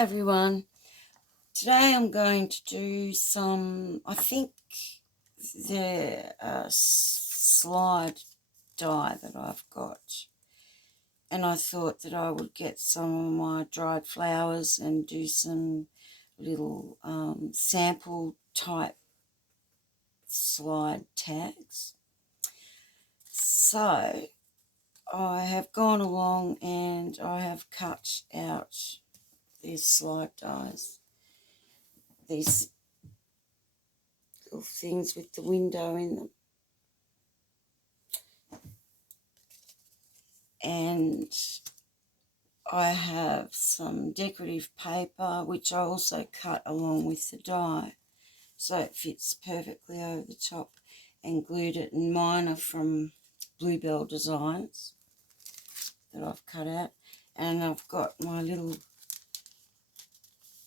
Hi everyone. Today I'm going to do some, I think they're slide dye that I've got. And I thought that I would get some of my dried flowers and do some little sample type slide tags. So I have gone along and I have cut out these slide dies. These little things with the window in them. And I have some decorative paper which I also cut along with the die so it fits perfectly over the top, and glued it, and mine are from Bluebell designs that I've cut out. And I've got my little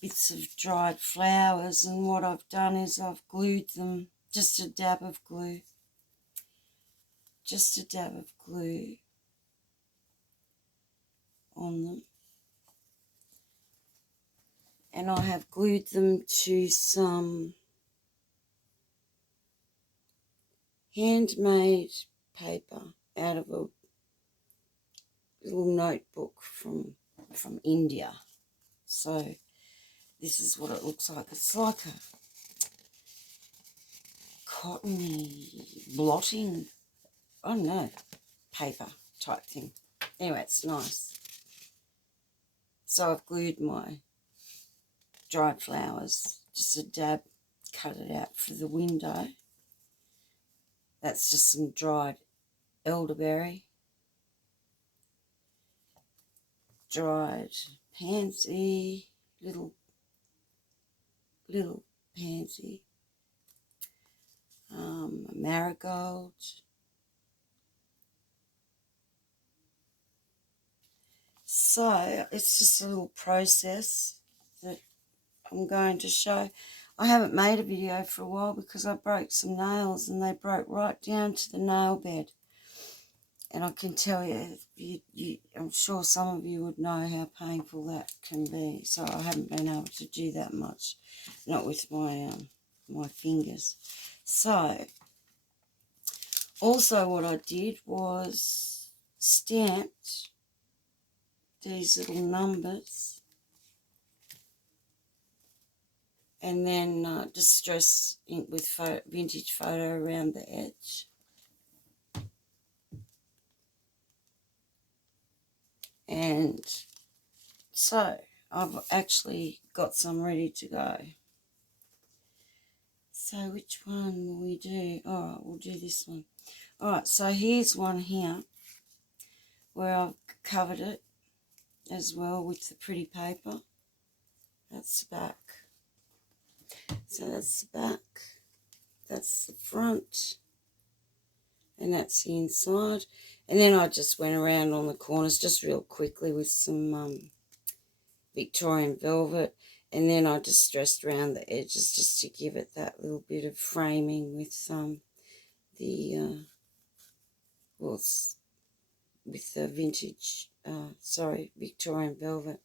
bits of dried flowers, and what I've done is I've glued them, just a dab of glue on them, and I have glued them to some handmade paper out of a little notebook from India. So this is what it looks like. It's like a cottony blotting, I don't know, paper type thing. Anyway, it's nice. So I've glued my dried flowers, just a dab, cut it out for the window. That's just some dried elderberry, dried pansy, little pansy, marigold, so it's just a little process that I'm going to show. I haven't made a video for a while because I broke some nails, and they broke right down to the nail bed. And I can tell you, I'm sure some of you would know how painful that can be. So I haven't been able to do that much, not with my my fingers. So also what I did was stamped these little numbers, and then distress ink with vintage photo around the edge. And so I've actually got some ready to go. So which one will we do? All right, we'll do this one. All right, so here's one here where I've covered it as well with the pretty paper. That's the back. So that's the back. That's the front. And that's the inside. And then I just went around on the corners just real quickly with some Victorian velvet, and then I distressed around the edges just to give it that little bit of framing with with the vintage Victorian velvet.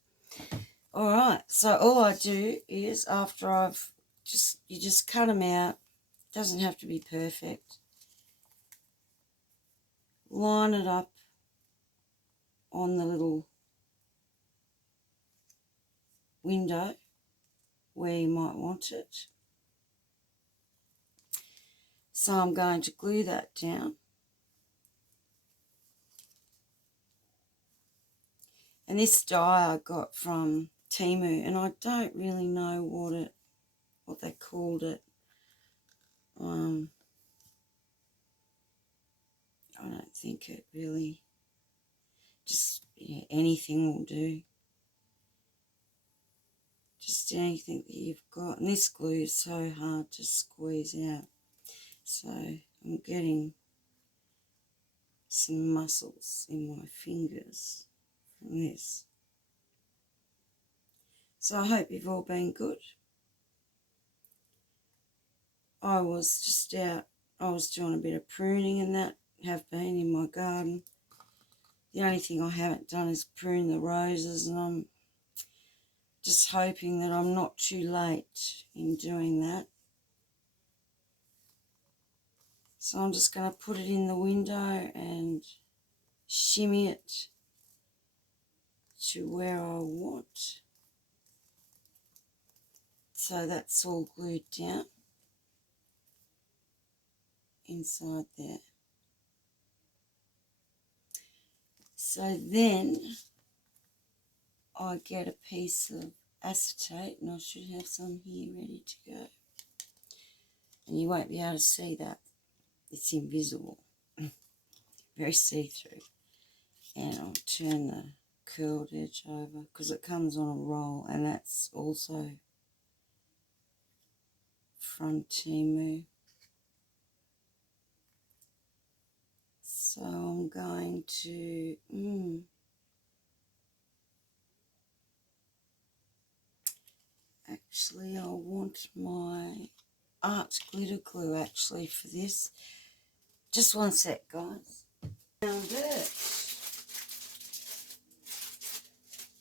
All right, so all I do is, after you just cut them out, doesn't have to be perfect, line it up on the little window where you might want it. So I'm going to glue that down. And this dye I got from Temu, and I don't really know what they called it. I don't think it really, just anything will do. Just anything that you've got. And this glue is so hard to squeeze out. So I'm getting some muscles in my fingers from this. So I hope you've all been good. I was just out, I was doing a bit of pruning and that, have been in my garden. The only thing I haven't done is prune the roses, and I'm just hoping that I'm not too late in doing that. So I'm just going to put it in the window and shimmy it to where I want. So that's all glued down inside there. So then I get a piece of acetate, and I should have some here ready to go. And you won't be able to see that. It's invisible. Very see-through. And I'll turn the curled edge over because it comes on a roll, and that's also from Timu. So I'm going to actually I want my art glitter glue actually for this. Just one sec, guys. Found it.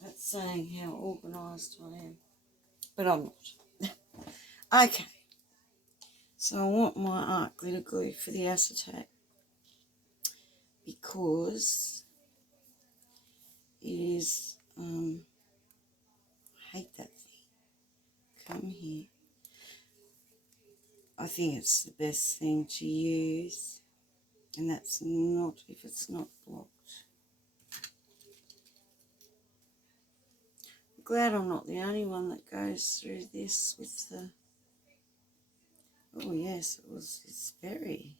That's saying how organised I am, but I'm not. Okay, so I want my art glitter glue for the acetate because it is, I hate that thing. Come here. I think it's the best thing to use, and that's not if it's not blocked. I'm glad I'm not the only one that goes through this with the, oh yes, it's very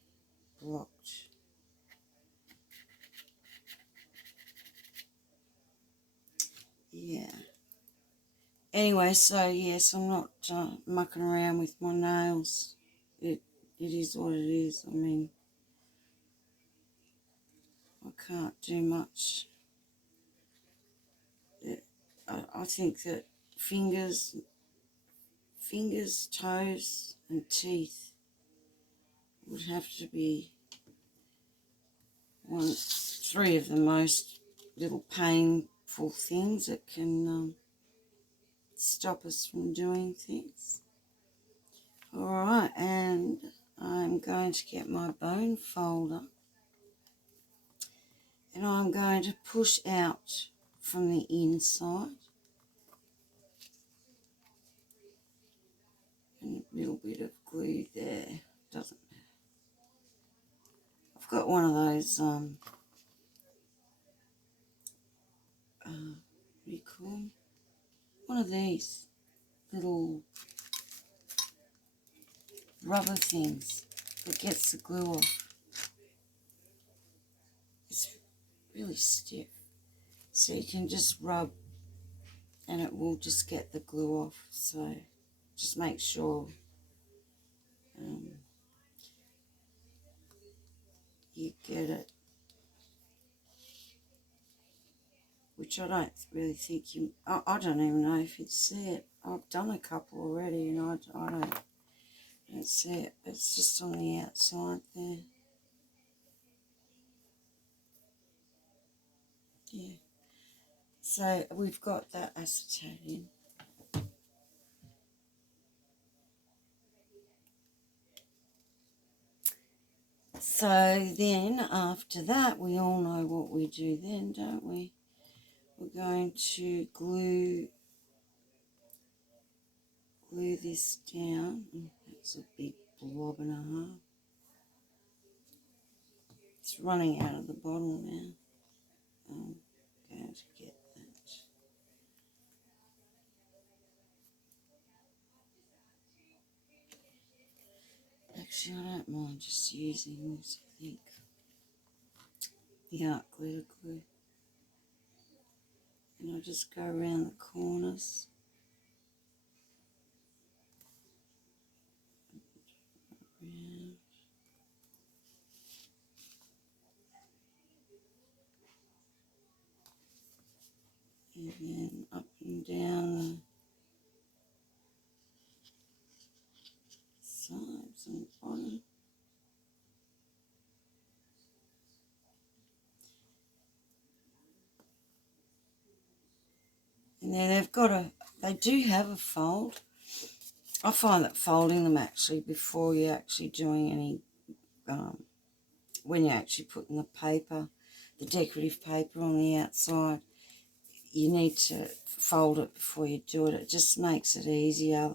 blocked. Yeah. Anyway, so yes, I'm not mucking around with my nails. It is what it is. I mean, I can't do much. I think that fingers, toes and teeth would have to be three of the most little painful things that can stop us from doing things. Alright, and I'm going to get my bone folder and I'm going to push out from the inside. And a little bit of glue there, doesn't matter. I've got one of those, what do you call them? One of these little rubber things that gets the glue off. It's really stiff. So you can just rub and it will just get the glue off. So just make sure you get it. Which I don't really think you, I don't even know if you'd see it. I've done a couple already and I don't see it. It's just on the outside there. Yeah. So we've got that acetate in. So then after that, we all know what we do then, don't we? We're going to glue this down. That's a big blob and a half. It's running out of the bottle now. I'm going to get that. Actually, I don't mind just using this, I think. The art glitter glue. And I'll just go around the corners. Around. And then up and down the sides and bottom. And then they've got They do have a fold. I find that folding them actually before you're actually doing any, when you're actually putting the paper, the decorative paper on the outside, you need to fold it before you do it. It just makes it easier.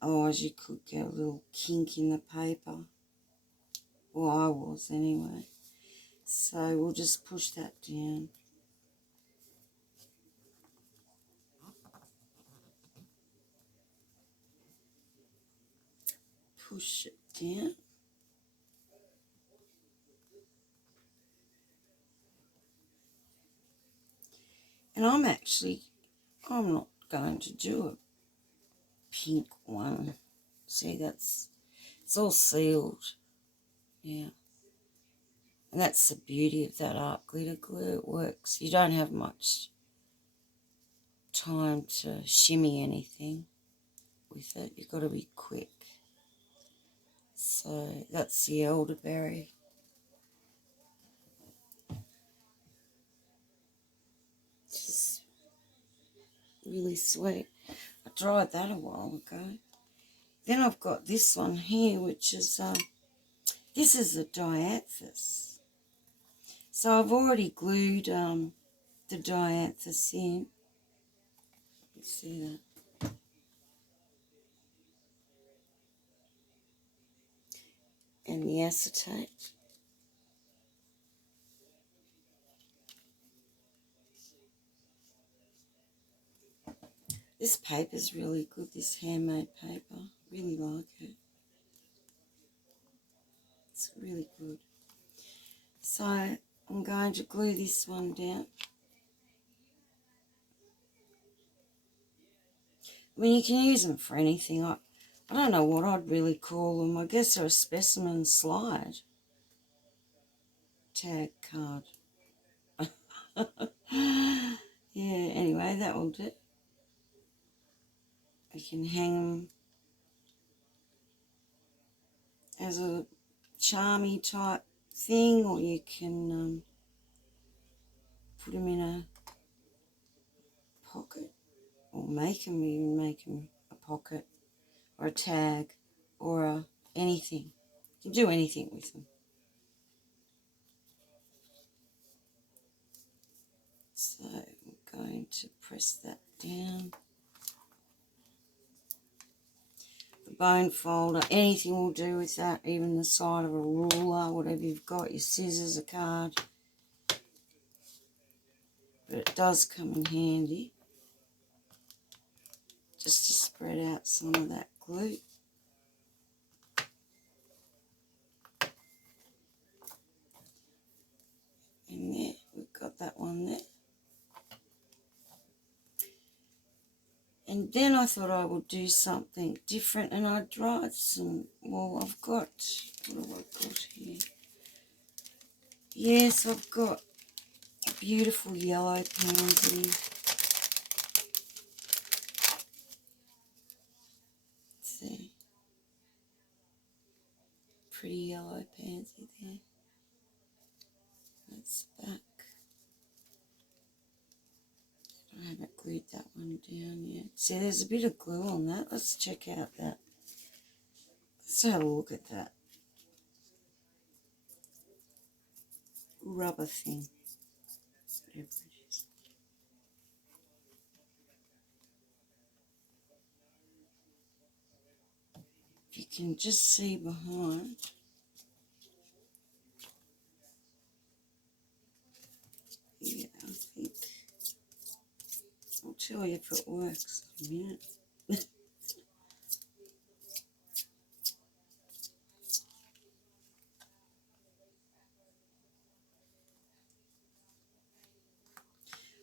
Otherwise you could get a little kink in the paper. Well, I was anyway. So we'll just push that down. Push it down. And I'm not going to do a pink one. See, it's all sealed. Yeah. And that's the beauty of that art glitter glue. It works. You don't have much time to shimmy anything with it. You've got to be quick. So that's the elderberry. Just really sweet. I dried that a while ago. Then I've got this one here, which is, this is a dianthus. So I've already glued the dianthus in. You see that? And the acetate. This paper's really good, this handmade paper. Really like it. It's really good. So I'm going to glue this one down. I mean, you can use them for anything. I don't know what I'd really call them. I guess they're a specimen slide tag card. Yeah, anyway, that will do. You can hang them as a charmy type thing, or you can put them in a pocket, or even make them a pocket, or a tag, or anything. You can do anything with them. So I'm going to press that down. The bone folder, anything will do with that, even the side of a ruler, whatever you've got, your scissors, a card. But it does come in handy just to spread out some of that glue. And there, we've got that one there. And then I thought I would do something different, and I dried some, well, I've got, what have I got here? Yes, I've got a beautiful yellow pansy. See, pretty yellow pansy there. That's back. I haven't glued that one down yet. See, there's a bit of glue on that. Let's check out that. Let's have a look at that rubber thing, whatever it is. If you can just see behind. Yeah, I think I'll tell you if it works in a minute.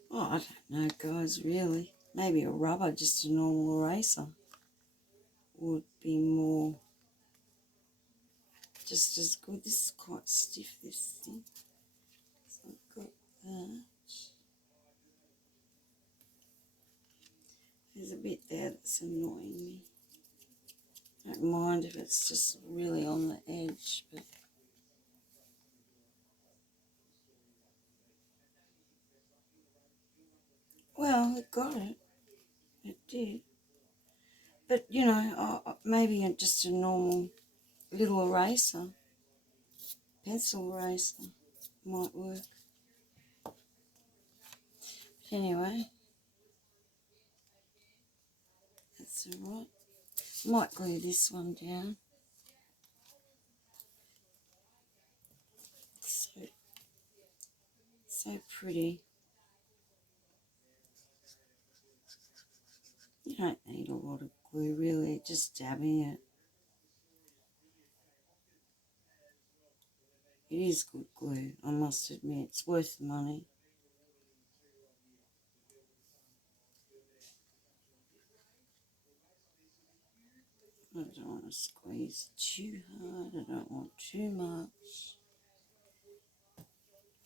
Oh, I don't know, guys, really. Maybe a rubber, just a normal eraser, would be more, just as good. This is quite stiff, this thing. So I've got that. There's a bit there that's annoying me. I don't mind if it's just really on the edge, but well, it got it. It did. But, you know, maybe just a normal little eraser, pencil eraser might work. But anyway, that's alright. Might glue this one down. So pretty. You don't need a lot of glue really, just dabbing it. It is good glue, I must admit. It's worth the money. I don't want to squeeze too hard. I don't want too much.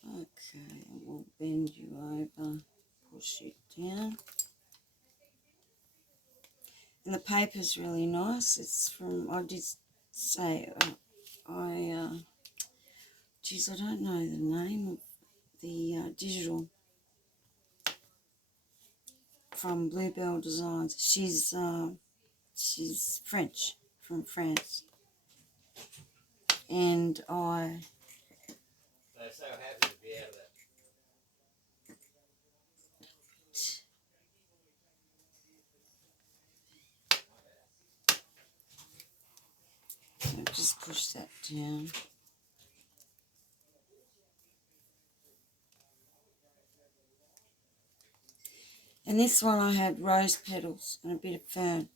Okay, we'll bend you over, push it down. And the paper's really nice. It's from, I did say, geez, I don't know the name of the digital from Bluebell Designs. She's French, from France. And they're so happy to be out of that. So just push that down. And this one I had rose petals and a bit of fern.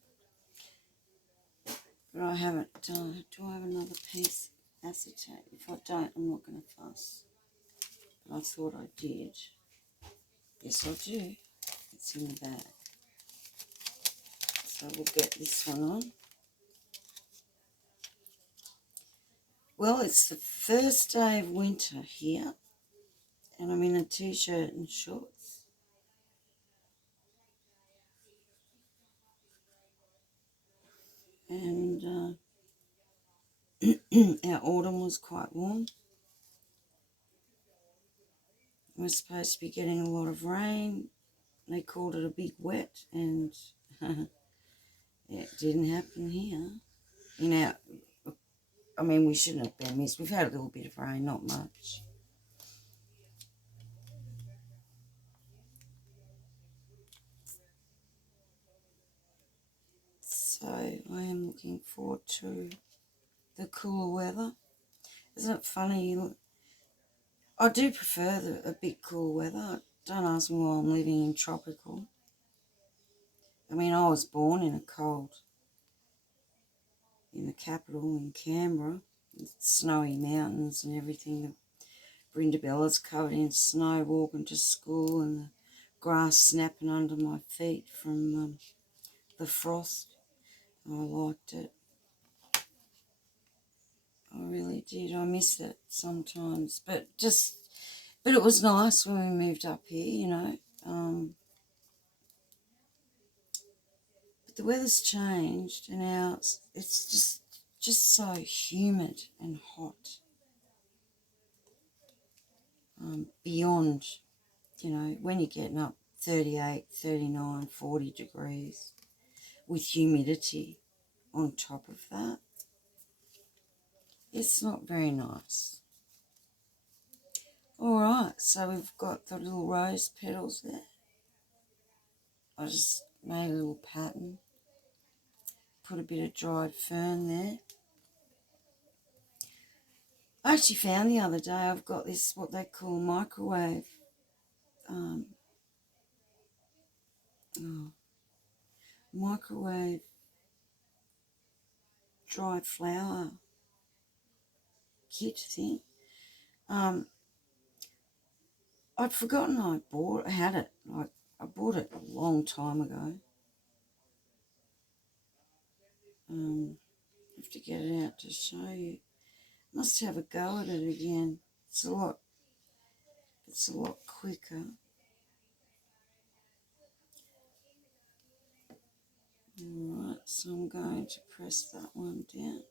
But I haven't done. Do I have another piece of acetate? If I don't, I'm not going to fuss. But I thought I did. Yes, I do. It's in the bag. So we'll get this one on. Well, it's the first day of winter here. And I'm in a t-shirt and shorts. And our autumn was quite warm. We're supposed to be getting a lot of rain. They called it a big wet, and it didn't happen here. I mean, we shouldn't have been missed. We've had a little bit of rain, not much. So I am looking forward to the cooler weather. Isn't it funny? I do prefer a bit cool weather. Don't ask me why I'm living in tropical. I mean, I was born in a cold, in the capital, in Canberra, with snowy mountains and everything. Brindabella's covered in snow, walking to school, and the grass snapping under my feet from the frost. I liked it. I really did. I miss it sometimes, but it was nice when we moved up here, you know. But the weather's changed, and now it's just so humid and hot. Beyond, you know, when you're getting up 38, 39, 40 degrees with humidity on top of that, it's not very nice. All right, so we've got the little rose petals there. I just made a little pattern, put a bit of dried fern there. I actually found the other day I've got this, what they call microwave, microwave dried flower kit thing. I'd forgotten I had it. I bought it a long time ago. Have to get it out to show you. Must have a go at it again. It's a lot quicker. Alright, so I'm going to press that one down.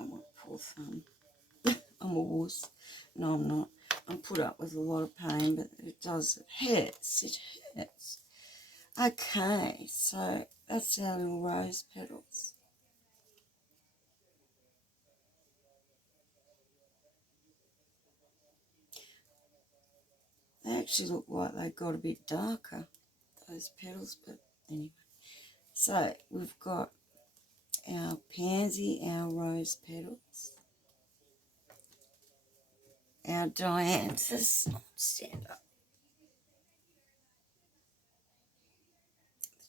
Oh, my poor thumb. I'm a wuss. No, I'm not. I'm put up with a lot of pain, but it does. It hurts. It hurts. Okay, so that's our little rose petals. They actually look like they got a bit darker, those petals, but anyway. So we've got our pansy, our rose petals, our dianthus. Stand up.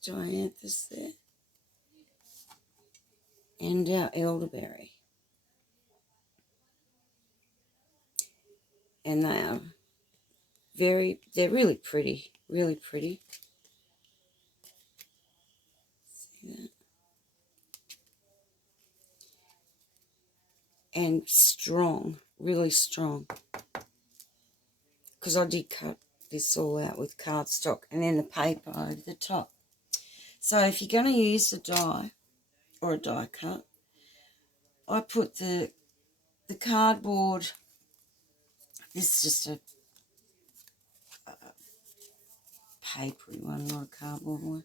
The dianthus there, and our elderberry. And they're really pretty, really pretty. See that? And strong, really strong. Because I did cut this all out with cardstock and then the paper over the top. So if you're going to use a die or a die cut, I put the cardboard, this is just a papery one, not a cardboard one.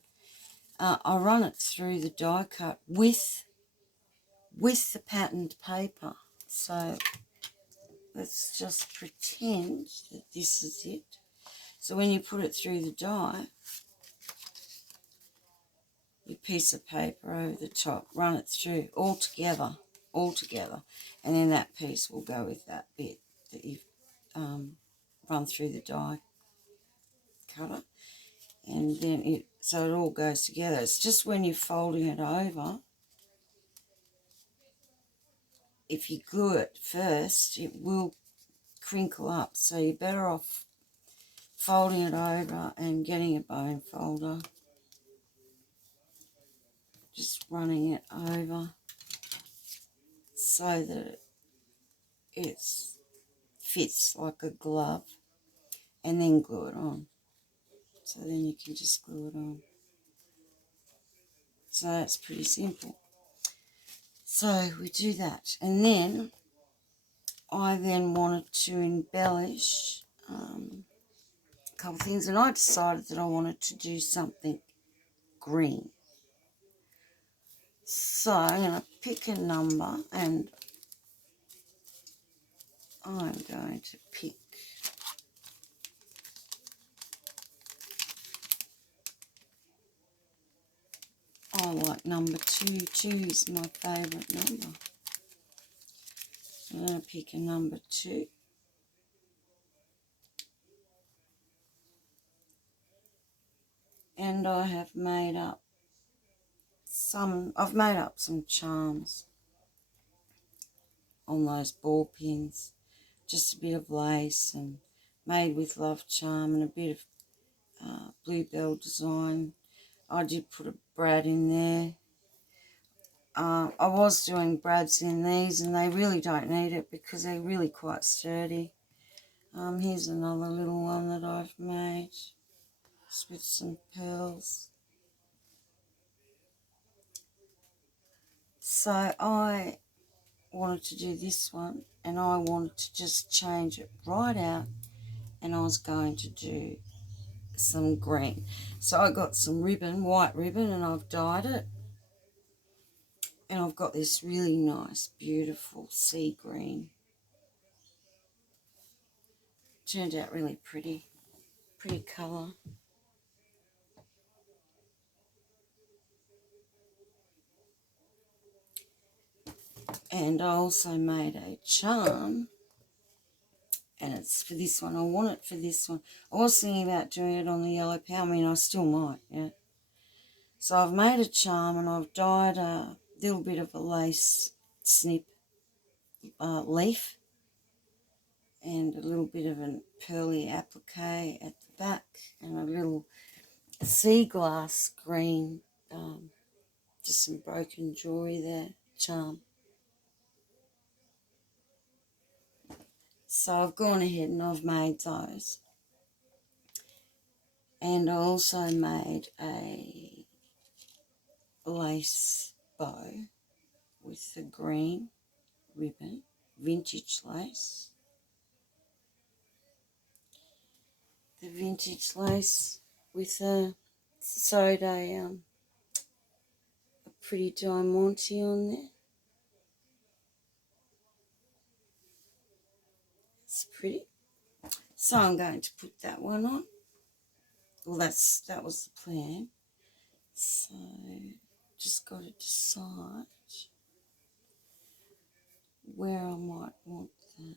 I run it through the die cut with the patterned paper. So let's just pretend that this is it. So when you put it through the die, your piece of paper over the top, run it through all together, and then that piece will go with that bit that you've run through the die cutter, and then so it all goes together. It's just when you're folding it over, if you glue it first, it will crinkle up, so you're better off folding it over and getting a bone folder, just running it over so that it fits like a glove, and then glue it on. So then you can just glue it on. So that's pretty simple. So we do that, and then I wanted to embellish a couple of things, and I decided that I wanted to do something green. So I'm going to pick a number, and I'm going to pick I like number 2. 2 is my favourite number. I'm going to pick a number 2. And I have made up some charms on those ball pins. Just a bit of lace and made with love charm and a bit of bluebell design. I did put a brad in there. I was doing brads in these, and they really don't need it because they're really quite sturdy. Here's another little one that I've made, just with some pearls. So I wanted to do this one, and I wanted to just change it right out, and I was going to do some green. So I got some ribbon, white ribbon, and I've dyed it. And I've got this really nice, beautiful sea green. Turned out really pretty colour. And I also made a charm, and it's for this one. I want it for this one. I was thinking about doing it on the yellow powder. I mean, I still might, yeah. So I've made a charm, and I've dyed a little bit of a lace snip leaf, and a little bit of a pearly applique at the back, and a little sea glass green, just some broken jewellery there, charm. So I've gone ahead and I've made those. And I also made a lace bow with the green. ribbon, vintage lace. The vintage lace with a sewed a pretty diamante on there. It's pretty. So I'm going to put that one on. Well, that was the plan. So just got to decide where I might want that.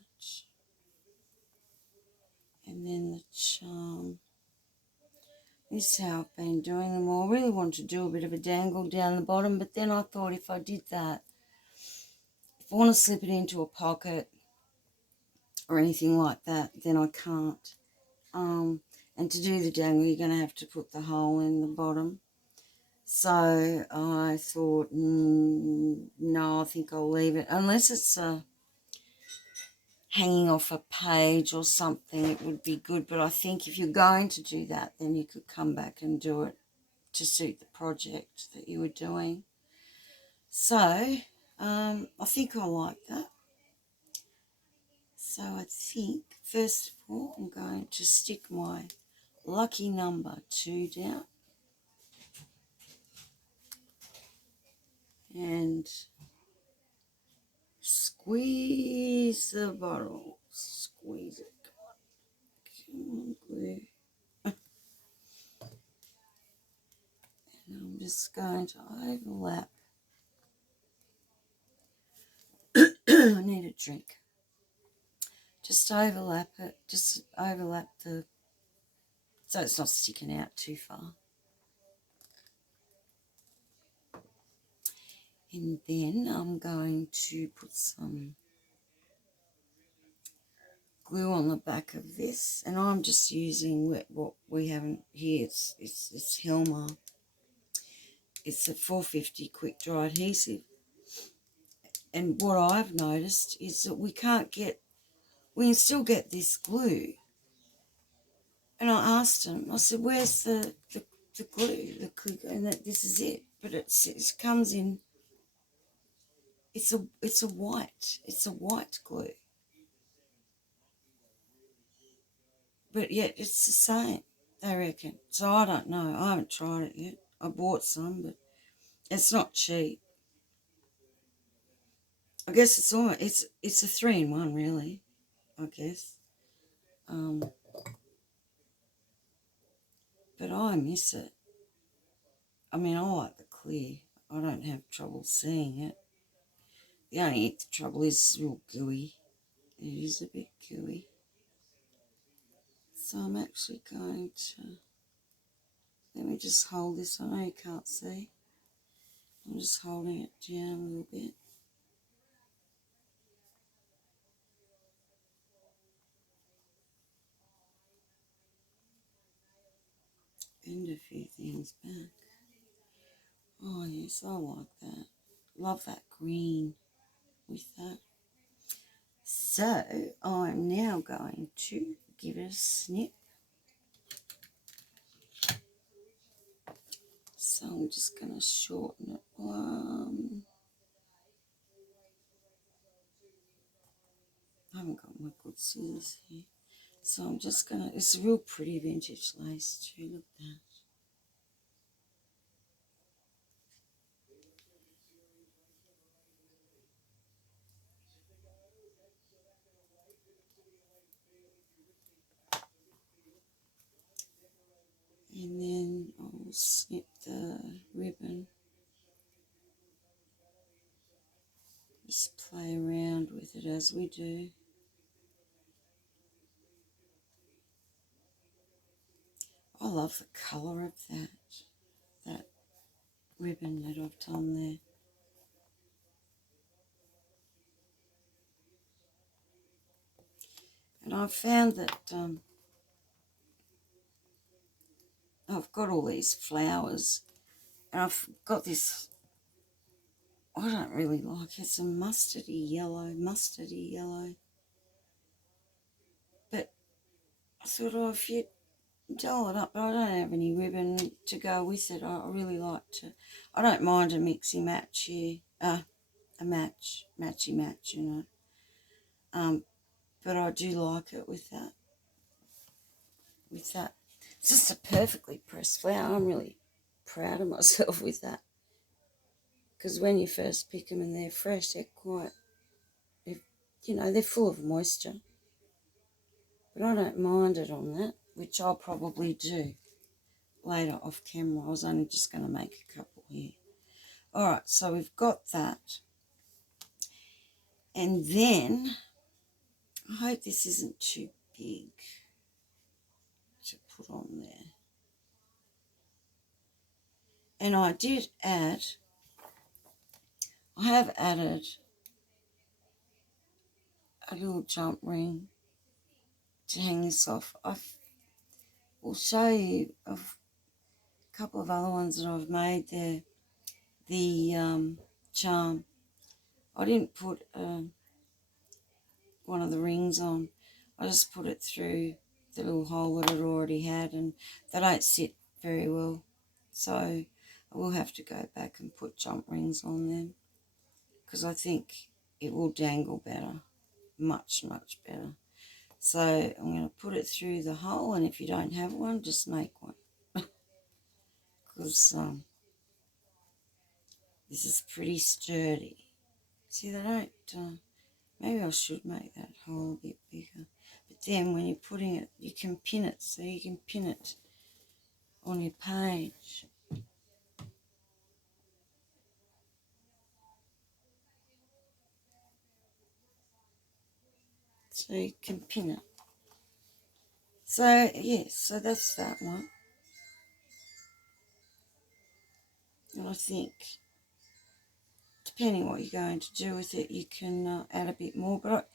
And then the charm. This is how I've been doing them all. I really wanted to do a bit of a dangle down the bottom, but then I thought if I did that, if I want to slip it into a pocket or anything like that, then I can't. And to do the dangle, you're going to have to put the hole in the bottom. So I thought, no, I think I'll leave it. Unless it's hanging off a page or something, it would be good. But I think if you're going to do that, then you could come back and do it to suit the project that you were doing. So I think I like that. So I think, first of all, I'm going to stick my lucky number 2 down. And squeeze the bottle. Squeeze it. Come on, glue. And I'm just going to overlap. I need a drink. Just overlap it. Just overlap the, so it's not sticking out too far. And then I'm going to put some glue on the back of this, and I'm just using what we have here. It's Helmer. It's a 450 quick dry adhesive. And what I've noticed is that we can still get this glue. And I asked him, I said, where's the glue? And that this is it. But it comes in, it's a white glue. But yet it's the same, they reckon. So I don't know. I haven't tried it yet. I bought some, but it's not cheap. I guess it's a 3-in-1 really, I guess. But I miss it. I mean, I like the clear. I don't have trouble seeing it. The only trouble is it's real gooey. It is a bit gooey. So I'm actually going to, let me just hold this. I know you can't see. I'm just holding it down a little bit. Bend a few things back. Oh yes, I like that. Love that green with that. So I'm now going to give it a snip. So I'm just going to shorten it. I haven't got my good scissors here. So I'm just going to, it's a real pretty vintage lace too, look at that. And then I'll snip the ribbon. Just play around with it as we do. I love the colour of that ribbon that I've done there. And I've found that I've got all these flowers, and I've got this, I don't really like, it's a mustardy yellow. But I thought, oh, if you doll it up, but I don't have any ribbon to go with it. I really like to, I don't mind a mixy match here. a matchy match, you know. But I do like it with that. It's just a perfectly pressed flower. I'm really proud of myself with that. Because when you first pick them and they're fresh, they're quite, they're full of moisture. But I don't mind it on that, which I'll probably do later off camera. I was only just going to make a couple here. All right, so we've got that. And then, I hope this isn't too big to put on there. And I have added a little jump ring to hang this off. I will show you a couple of other ones that I've made there. The charm. I didn't put one of the rings on. I just put it through the little hole that it already had, and they don't sit very well. So I will have to go back and put jump rings on them because I think it will dangle better, much, much better. So I'm going to put it through the hole, and if you don't have one, just make one. Because this is pretty sturdy. See, they don't, maybe I should make that hole a bit bigger. But then when you're putting it, you can pin it, so you can pin it on your page. So you can pin it. So, yes, so that's that one. And I think, depending what you're going to do with it, you can add a bit more. But,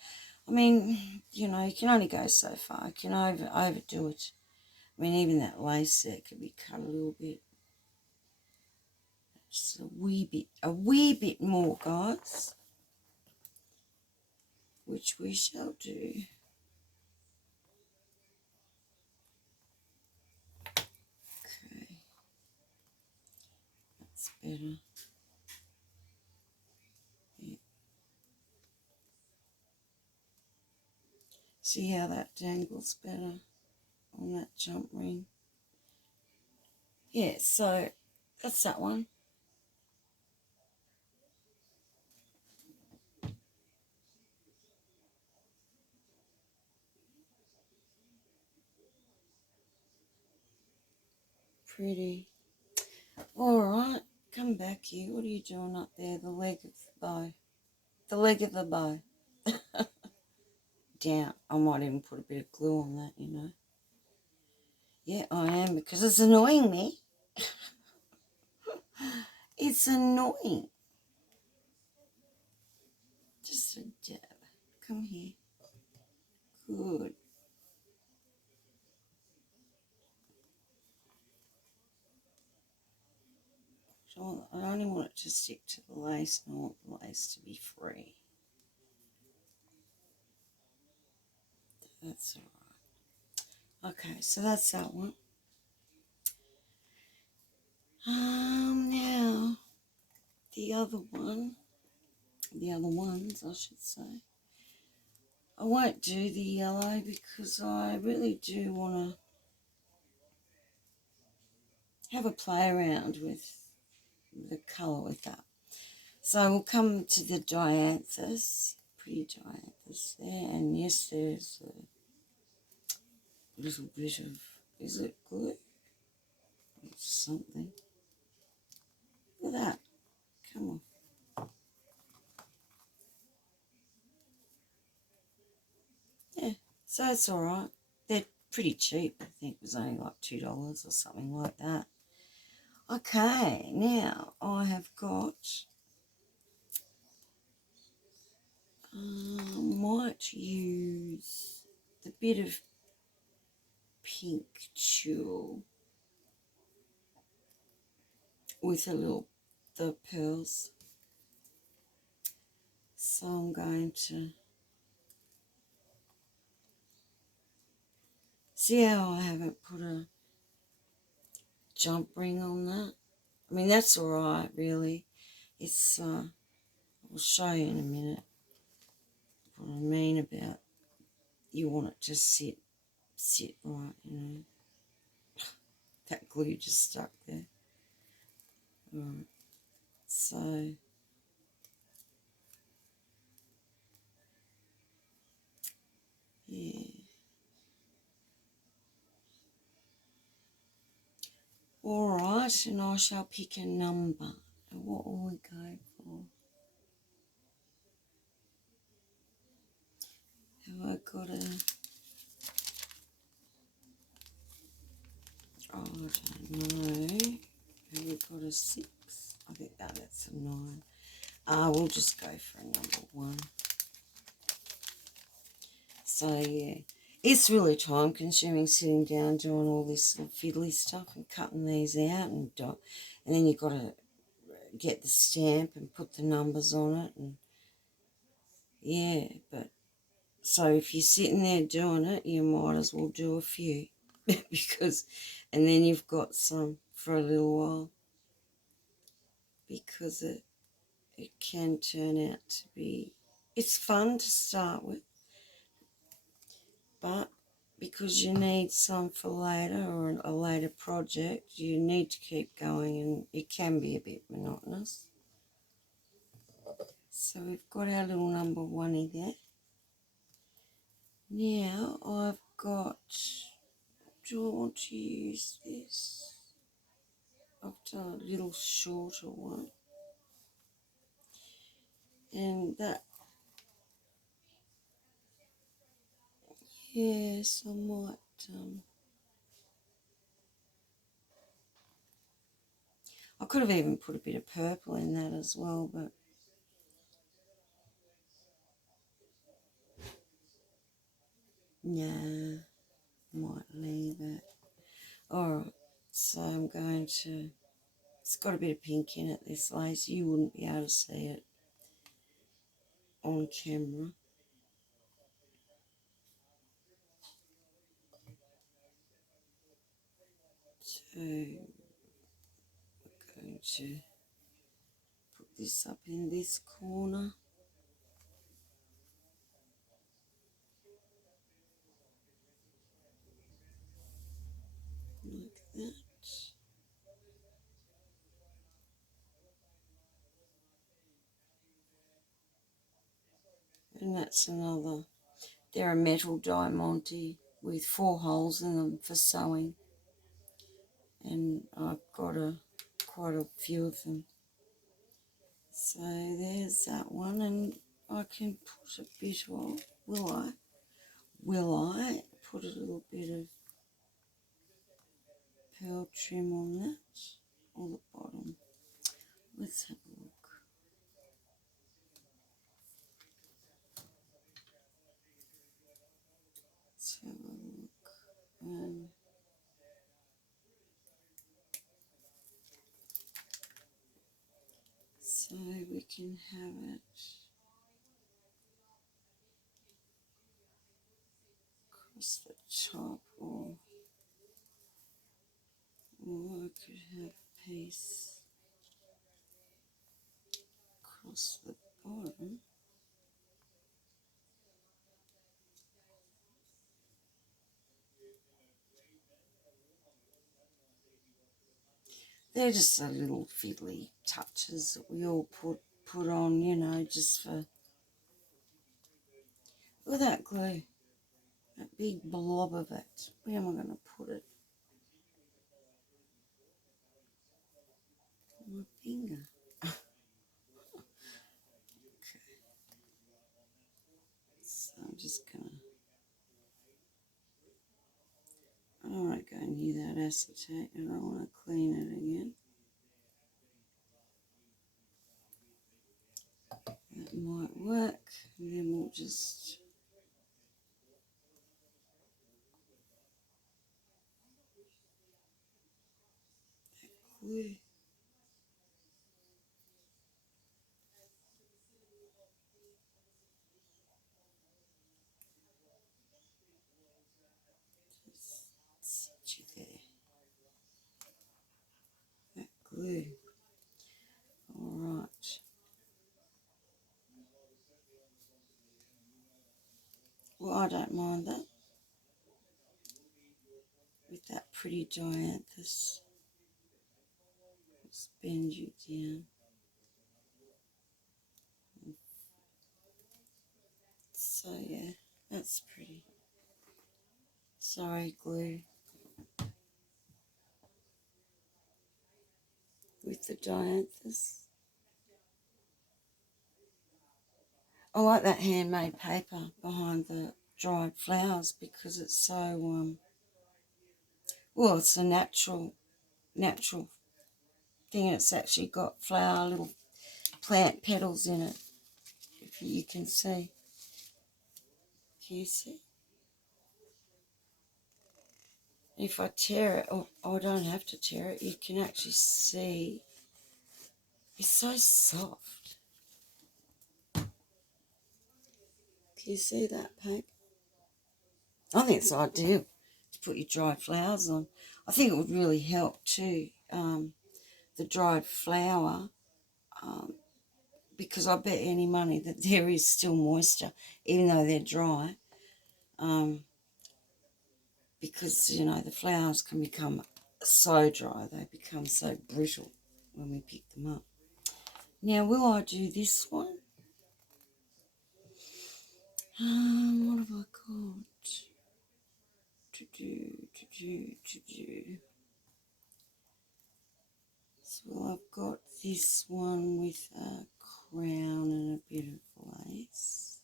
I mean, you can only go so far. You can overdo it. I mean, even that lace there could be cut a little bit. Just a wee bit more, guys. Which we shall do. Okay. That's better. Yeah. See how that dangles better on that jump ring? Yeah, so that's that one. Pretty. Alright, come back here. What are you doing up there? The leg of the bow. The leg of the bow. Down. I might even put a bit of glue on that, Yeah, I am, because it's annoying me. It's annoying. Just a dab. Come here. Good. So I only want it to stick to the lace, and I want the lace to be free. That's alright. Okay, so that's that one. Now, the other ones, I should say. I won't do the yellow because I really do want to have a play around with the colour with that. So we'll come to the dianthus, pretty dianthus there, and yes, there's a little bit of, is it glue? It's something. Look at that, come on. Yeah, so it's alright. They're pretty cheap, I think it was only like $2 or something like that. Okay, now I have got, might use the bit of pink tulle with the pearls. So I'm going to, see how I haven't put a jump ring on that? I mean, that's alright, really. It's, I'll I'll show you in a minute what I mean about you want it to sit right, you know. That glue just stuck there. Alright, so yeah. Alright, and I shall pick a number. And what will we go for? Have I got a... Oh, I don't know. Have we got a 6? I think that's a 9. We'll just go for a number 1. So, yeah. It's really time consuming sitting down doing all this little fiddly stuff and cutting these out and then you've got to get the stamp and put the numbers on it, and yeah, but so if you're sitting there doing it, you might as well do a few because, and then you've got some for a little while, because it can turn out to be, it's fun to start with, but because you need some for later or a later project, you need to keep going, and it can be a bit monotonous. So we've got our little number 1 there. Now I've got, do I want to use this? I've done a little shorter one, and that, yes, I might, I could have even put a bit of purple in that as well, but nah, might leave it. Alright, so I'm going to, it's got a bit of pink in it, this lace. You wouldn't be able to see it on camera. So we're going to put this up in this corner. Like that. And that's another, they're a metal diamante with 4 holes in them for sewing, and I've got quite a few of them. So there's that one, and I can put a bit of, will I put a little bit of pearl trim on that, or the bottom? Let's have a look. Let's have a look. So we can have it across the top, or I could have a piece across the bottom. They're just the little fiddly touches that we all put on, you know, just for... Look at that glue, that big blob of it. Where am I going to put it? My finger. Okay. So I'm just going to... I don't want to go near that acetate. I don't want to clean it again. That might work. And then we'll just... glue. Just sit you there. That glue. Alright. with that pretty dianthus. Let's bend you down. So yeah, that's pretty. Sorry, glue. With the dianthus. I like that handmade paper behind the dried flowers because it's so, well, it's a natural thing. It's actually got little plant petals in it, if you can see. Can you see? If I tear it, I don't have to tear it, you can actually see. It's so soft. Can you see that paper? I think it's ideal to put your dried flowers on. I think it would really help too, the dried flower, because I bet any money that there is still moisture, even though they're dry, because, you know, the flowers can become so dry, they become so brittle when we pick them up. Now, will I do this one? What have I got to do? So I've got this one with a crown and a bit of lace.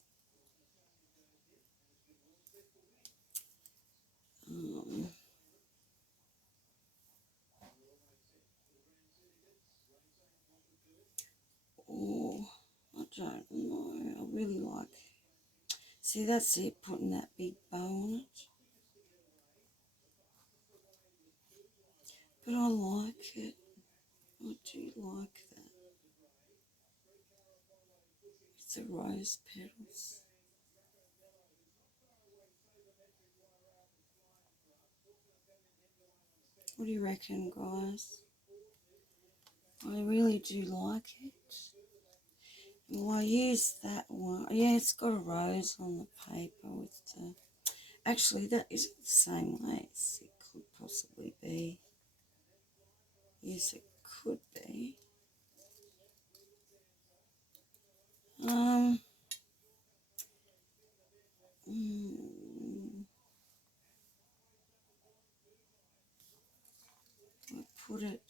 Oh, I don't know. I really like. See, that's it. Putting that big bow on it. But I like it. I do like that. It's the rose petals. What do you reckon, guys? I really do like it. Well, I use that one. Yeah, it's got a rose on the paper with the... Actually, that isn't the same lace. It could possibly be. Yes, it could be. I put it...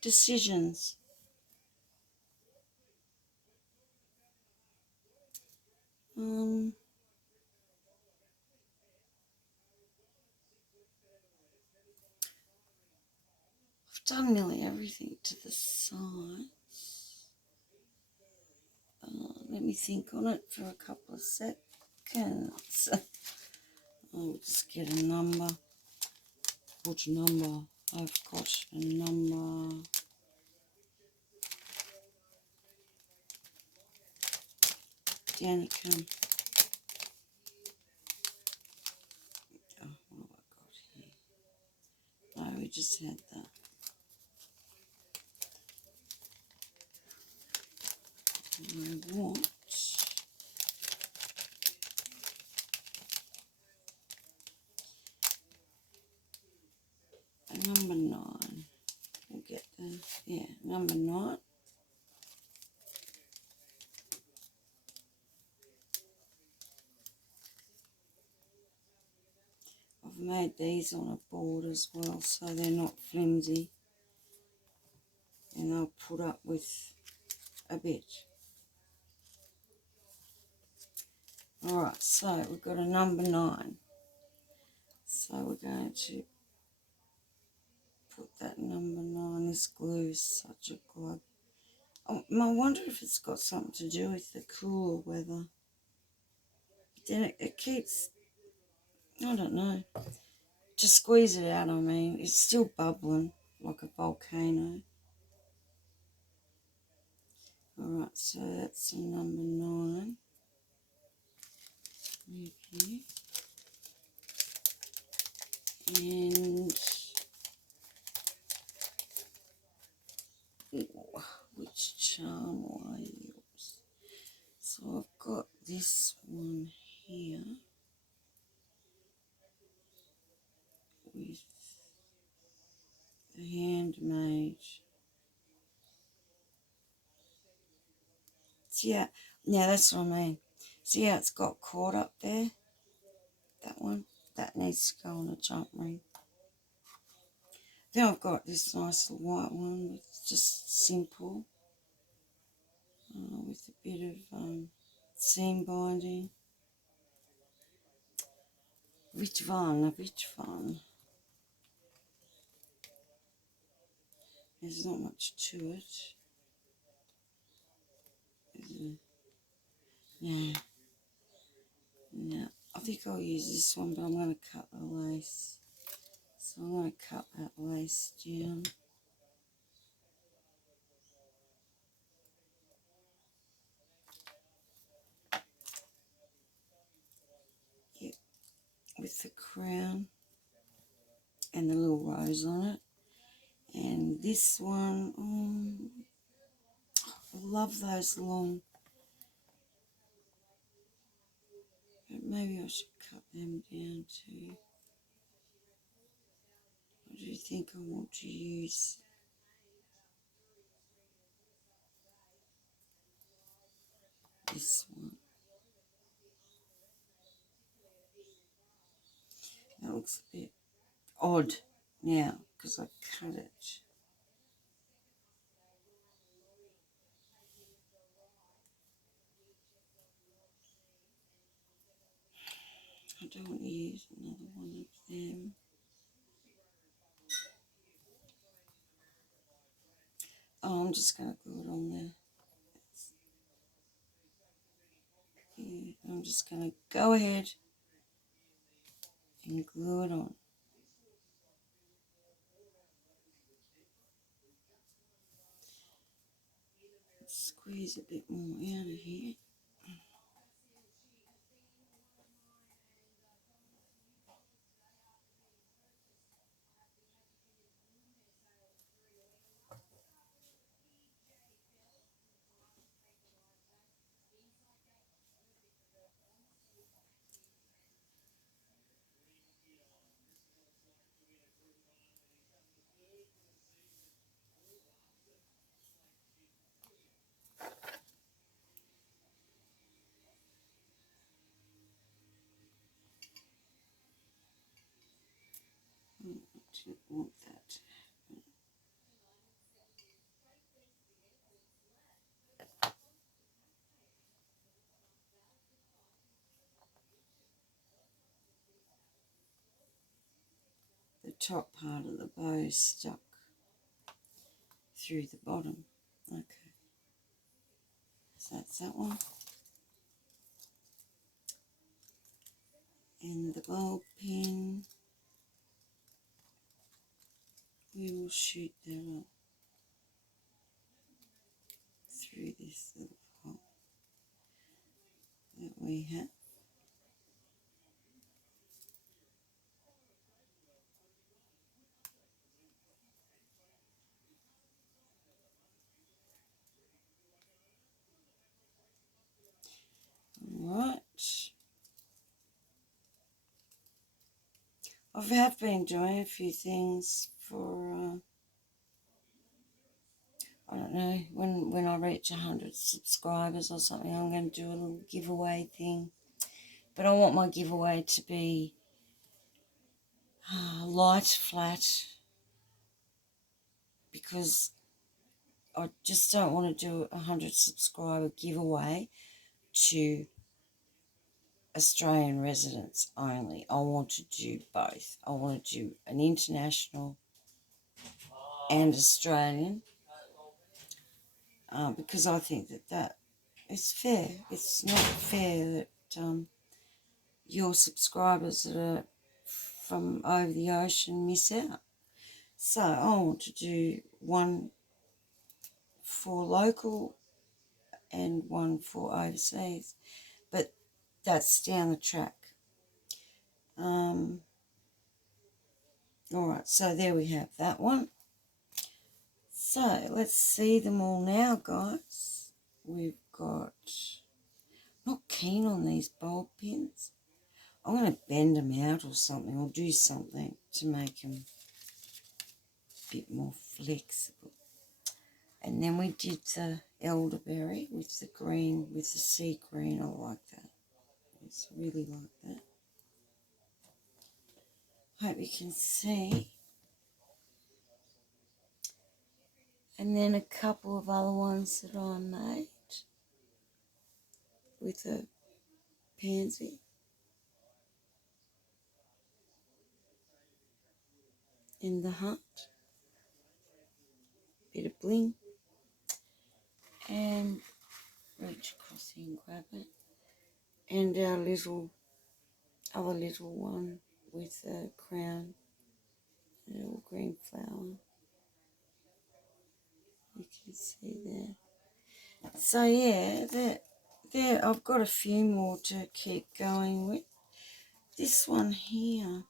Decisions. I've done nearly everything to the sides. Let me think on it for a couple of seconds. I'll just get a number. What number? I've got a number. Down you come. Oh, what have I got here? No, we just had that. I want a number 9. We'll get the, yeah, number 9. I've made these on a board as well, so they're not flimsy, and they'll put up with a bit. Alright, so we've got a number 9. So we're going to put that number 9. This glue is such a glue. Oh, I wonder if it's got something to do with the cooler weather. But then it keeps, I don't know. To squeeze it out, I mean, it's still bubbling like a volcano. Alright, so that's a number 9. Okay. And Ooh, which charm will I use? So I've got this one here with the handmade. See how, now that's what I mean. See how it's got caught up there? That one? That needs to go on a jump ring. Then I've got this nice little white one with just simple, with a bit of seam binding. Which one? Which one? There's not much to it. Yeah. No, I think I'll use this one, but I'm going to cut the lace. So I'm going to cut that lace down. Yep, with the crown and the little rose on it. And this one, I love those long, but maybe I should cut them down too. What do you think I want to use? This one. That looks a bit odd now because I cut it. I don't want to use another one of them. Oh, I'm just going to glue it on there. Yeah, I'm just going to go ahead and glue it on. Squeeze a bit more out of here. I didn't want that. The top part of the bow is stuck through the bottom. Okay, so that's that one. And the bulb pin, we will shoot that up through this little hole that we have. Right. I have been doing a few things for, I don't know, when I reach 100 subscribers or something, I'm going to do a little giveaway thing. But I want my giveaway to be light, flat, because I just don't want to do a 100 subscriber giveaway to Australian residents only. I want to do both. I want to do an international and Australian, because I think that is fair. It's not fair that your subscribers that are from over the ocean miss out. So I want to do one for local and one for overseas, but that's down the track. All right, so there we have that one. So let's see them all now, guys. We've got, not keen on these bulb pins. I'm going to bend them out or something, or do something to make them a bit more flexible. And then we did the elderberry with the green, with the sea green. I like that. I really like that. Hope you can see. And then a couple of other ones that I made with a pansy in the heart. Bit of bling. And reach across here and grab it. And our other little one with a crown, a little green flower. You can see there. So yeah, there I've got a few more to keep going with. This one here,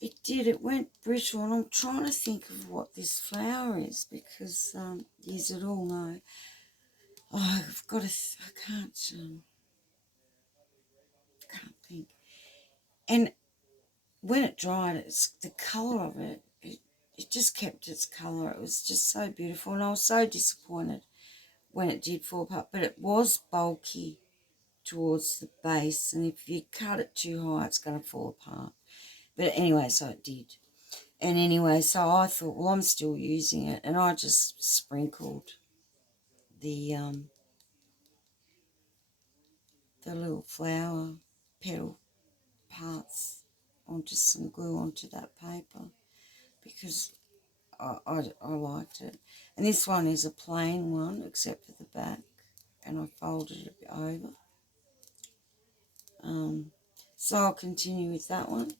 it went brittle, and I'm trying to think of what this flower is, because yous at all know. Oh, I can't think. And when it dried, it's the colour of it, it just kept its colour. It was just so beautiful, and I was so disappointed when it did fall apart. But it was bulky towards the base, and if you cut it too high, it's going to fall apart. But anyway, so it did. And anyway, so I thought, well, I'm still using it, and I just sprinkled the little flower petal parts onto some glue onto that paper, because I liked it. And this one is a plain one except for the back, and I folded it a bit over. So I'll continue with that one.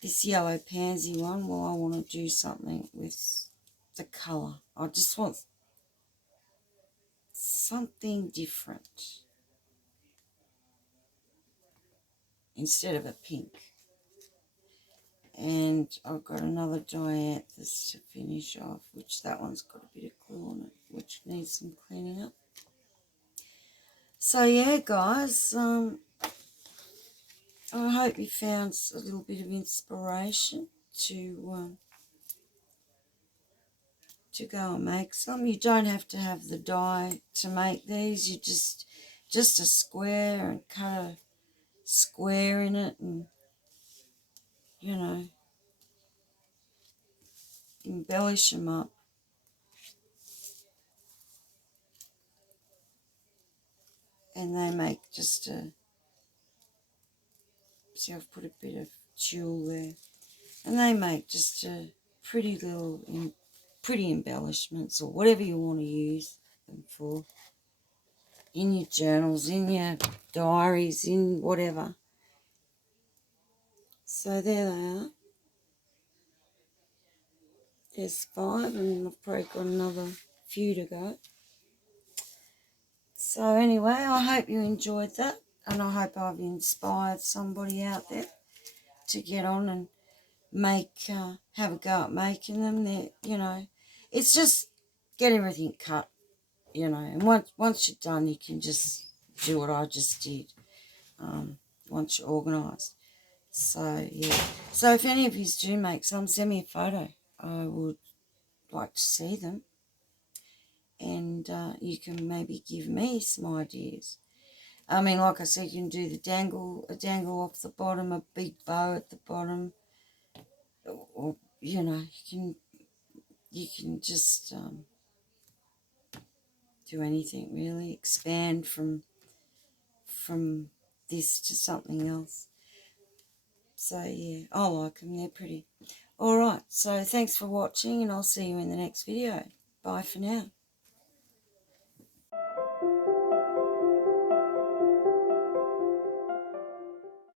This yellow pansy one, well, I want to do something with the colour. I just want something different instead of a pink. And I've got another dianthus to finish off, which that one's got a bit of glue on it, which needs some cleaning up. So yeah, guys, I hope you found a little bit of inspiration to go and make some. You don't have to have the die to make these. You just a square, and cut a square in it, and you know, embellish them up. And they make just a, see, I've put a bit of jewel there, and they make just a pretty little, pretty embellishments, or whatever you want to use them for, in your journals, in your diaries, in whatever. So there they are. There's 5, and I've probably got another few to go. So anyway, I hope you enjoyed that, and I hope I've inspired somebody out there to get on and make, have a go at making them. You know, it's just get everything cut, you know, and once you're done, you can just do what I just did, once you're organised. So yeah, so if any of you do make some, send me a photo. I would like to see them, and you can maybe give me some ideas. I mean, like I said, you can do a dangle off the bottom, a big bow at the bottom, or you know, you can just do anything really. Expand from this to something else. So yeah, I like them. They're pretty. All right. So thanks for watching, and I'll see you in the next video. Bye for now.